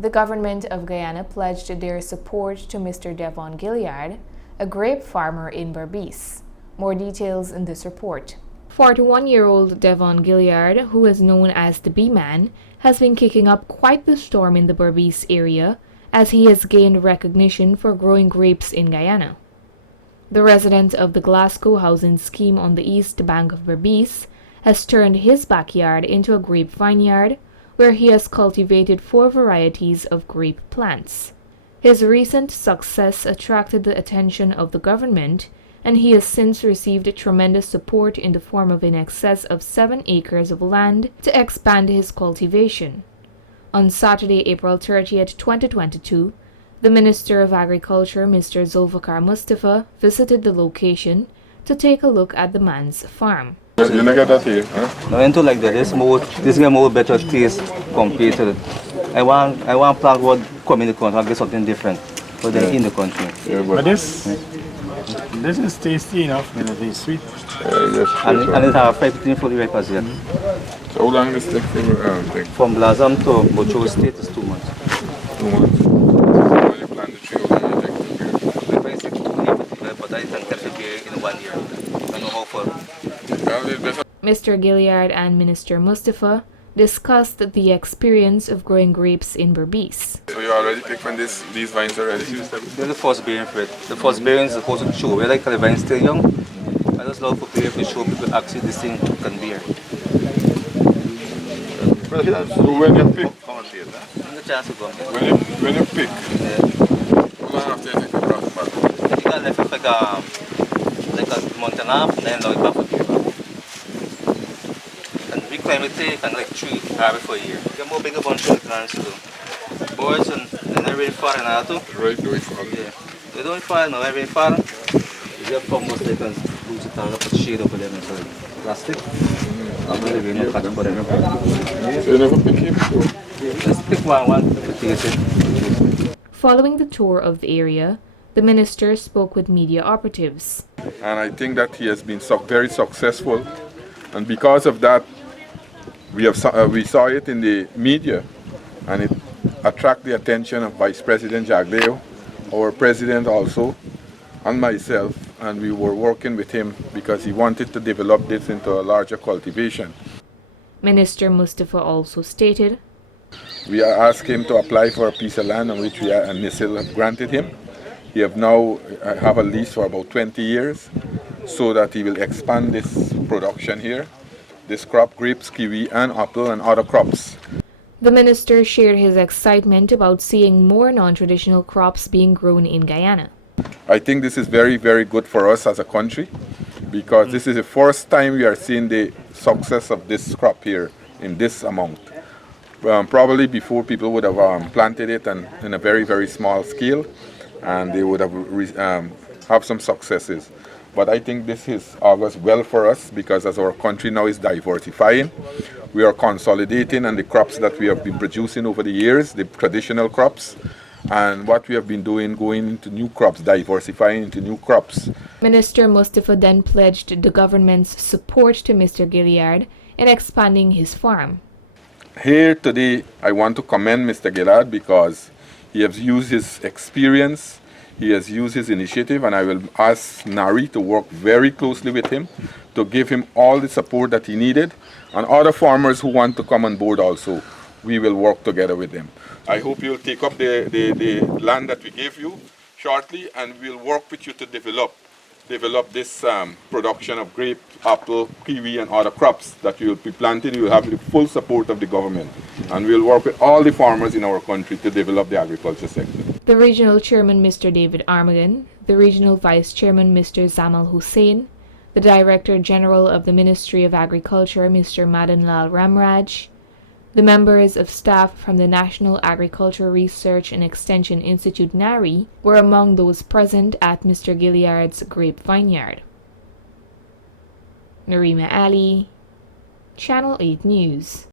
The government of Guyana pledged their support to Mr. Devon Gilliard, a grape farmer in Berbice. More details in this report. 41-year-old Devon Gilliard, who is known as the Bee-Man, has been kicking up quite the storm in the Berbice area as he has gained recognition for growing grapes in Guyana. The resident of the Glasgow housing scheme on the east bank of Berbice has turned his backyard into a grape vineyard where he has cultivated 4 varieties of grape plants. His recent success attracted the attention of the government, and he has since received tremendous support in the form of in excess of 7 acres of land to expand his cultivation. On Saturday, April 30th, 2022, the Minister of Agriculture, Mr. Zulfikar Mustafa, visited the location to take a look at the man's farm. You don't get that here, huh? No, into like that. This get more better taste compared to I want plant what come in the country and get something different for them in the country. Yeah, But this is tasty enough, it's sweet. And it have 15 fully ripe as yet. So how long this take for From Blossom to Bocho State is 2 months. 2 months. So when you plant the tree, how long you take to bear? The price is but I can catch a beer in 1 year. I know how far. Mr. Gilliard and Minister Mustafa discussed the experience of growing grapes in Berbice. So you already picked when these vines are ready? This is the first bearing for it. The first bearing is supposed to show. We like the vine still young. I just love for people to show people actually this thing can bear. So when you pick, The chance to go. when you pick, how long after you take the crop back? You got left it like a month and a half, and then now it's back for beer. And we climb it take and like 3 harvest for a year. Get more bigger bunch of plants to do. Boards and then rain fall and all too. Right, do it fall. Yeah. They don't fall now, when rain fall. You just come most they can lose it and put shade over them and so plastic. I'm really going to catch for them. So you never pick him before? Let's pick one to taste it. Following the tour of the area, the minister spoke with media operatives. And I think that he has been very successful, and because of that we saw it in the media, and it attracted the attention of Vice President Jagleo, our president also, and myself, and we were working with him because he wanted to develop this into a larger cultivation. Minister Mustafa also stated, We asked him to apply for a piece of land on which we and NISIL have granted him. He have now have a lease for about 20 years so that he will expand this production here, this crop, grapes, kiwi and apple and other crops. The minister shared his excitement about seeing more non-traditional crops being grown in Guyana. I think this is very, very good for us as a country because this is the first time we are seeing the success of this crop here in this amount. Probably before people would have planted it and in a very, very small scale, and they would have some successes. But I think this augurs well for us because as our country now is diversifying, we are consolidating and the crops that we have been producing over the years, the traditional crops, and what we have been doing, going into new crops, diversifying into new crops. Minister Mustafa then pledged the government's support to Mr. Gilliard in expanding his farm. Here today, I want to commend Mr. Gilliard because he has used his experience, he has used his initiative, and I will ask Nari to work very closely with him to give him all the support that he needed, and other farmers who want to come on board also, we will work together with them. I hope you'll take up the land that we gave you shortly, and we'll work with you to develop this production of grape, apple, kiwi and other crops that you will be planting. You will have the full support of the government, and we'll work with all the farmers in our country to develop the agriculture sector. The regional chairman, Mr. David Armagan, the regional vice chairman, Mr. Zamal Hussain, the director general of the Ministry of Agriculture, Mr. Madan Lal Ramraj, the members of staff from the National Agriculture Research and Extension Institute NARI were among those present at Mr. Gilliard's grape vineyard. Narima Ali, Channel 8 News.